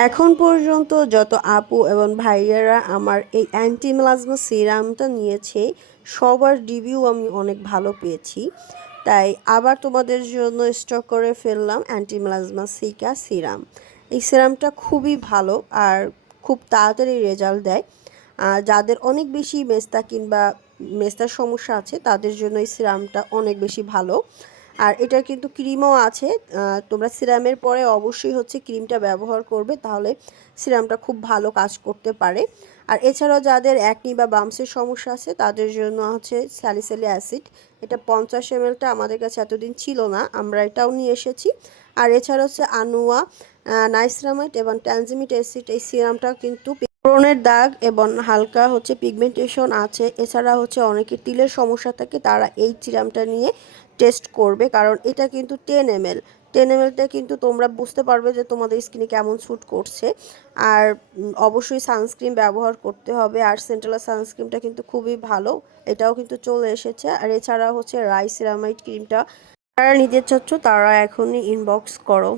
এখন পর্যন্ত যত আপু এবং ভাইয়েরা আমার এই অ্যান্টি মেলাজমা সিরামটা নিয়েছে সবার রিভিউ আমি অনেক ভালো পেয়েছি। তাই আবার তোমাদের জন্য স্টক করে ফেললাম অ্যান্টি মেলাজমা সিকা সিরাম। এই সিরামটা খুবই ভালো আর খুব তাড়াতাড়ি রেজাল্ট দেয়। আর যাদের অনেক বেশি মেস্তা কিংবা মেস্তার সমস্যা আছে তাদের জন্য এই সিরামটা অনেক বেশি ভালো। আর এটা কিন্তু ক্রিমও আছে। তোমরা সিরামের পরে অবশ্যই হচ্ছে ক্রিমটা ব্যবহার করবে, তাহলে সিরামটা খুব ভালো কাজ করতে পারে। আর এছাড়াও যাদের অ্যাকনি বা বাম্পসের সমস্যা আছে তাদের জন্য হচ্ছে স্যালিসিলিক অ্যাসিড। এটা 50 ml আমাদের কাছে এতদিন ছিল না, আমরা এটাও নিয়ে এসেছি। আর এছাড়া হচ্ছে আনুয়া, নাইসিনামাইড এবং ট্যানজিমিক অ্যাসিড। এই সিরামটা কিন্তু ব্রণের দাগ এবং হালকা হচ্ছে পিগমেন্টেশন আছে, এছাড়া হচ্ছে অনেকের তিলের সমস্যা থাকে, তারা এই সিরামটা নিয়ে টেস্ট করবে। কারণ এটা কিন্তু 10 ml, 10 mlটা কিন্তু তোমরা বুঝতে পারবে যে তোমাদের স্কিনে কেমন স্যুট করছে। আর অবশ্যই সানস্ক্রিন ব্যবহার করতে হবে। আর সেন্ট্রাল সানস্ক্রিনটা কিন্তু খুবই ভালো, এটাও কিন্তু চলে এসেছে। আর এছাড়া হচ্ছে রাইসিনামাইড ক্রিমটা, যারা নিতে চাচ্ছ তারা এখনই ইনবক্স করো।